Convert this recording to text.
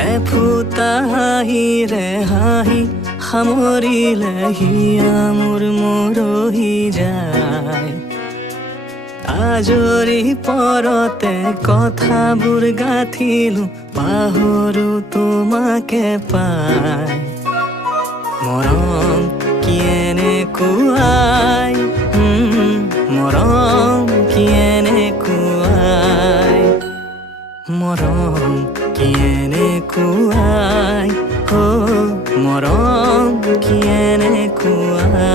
এফুটা হাঁহিৰে হাঁহি সামৰিলে হিয়া মোৰ মৰহি যায়। আজৰি পৰতে কথাবোৰ গাঁঠিলো পাহৰো তোমাকে পাই। মৰম কি এনেকুৱাই, মৰম কি এনেকুৱাই, মৰম কি এনেকুৱাই, মৰম কি এনেকুৱাই।